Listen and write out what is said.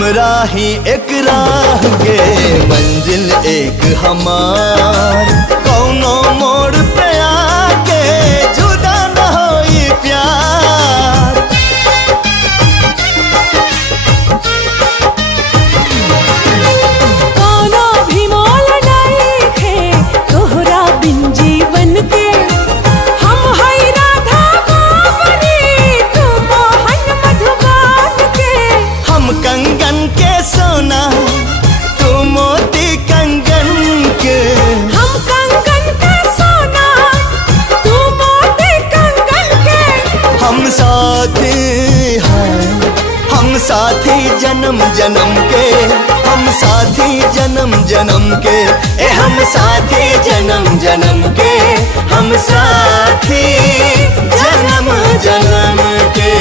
हमरा ही एक राह के मंजिल एक हमार, कौनो मोड़ पे आके जुदा न होई प्यार। कोनो भी मोल नहीं खे तोहरा बिन जीवन के, हम हई राधा बाबरी तू मोहन मधुबान के। हम कंगन के सोना तू मोती कंगन के, हम कंगन के सोना तू मोती कंगन के। हम साथी हैं, हम साथी जन्म जन्म के, हम साथी जन्म जन्म के, हम साथी जन्म जन्म के, हम साथी जन्म जन्म के।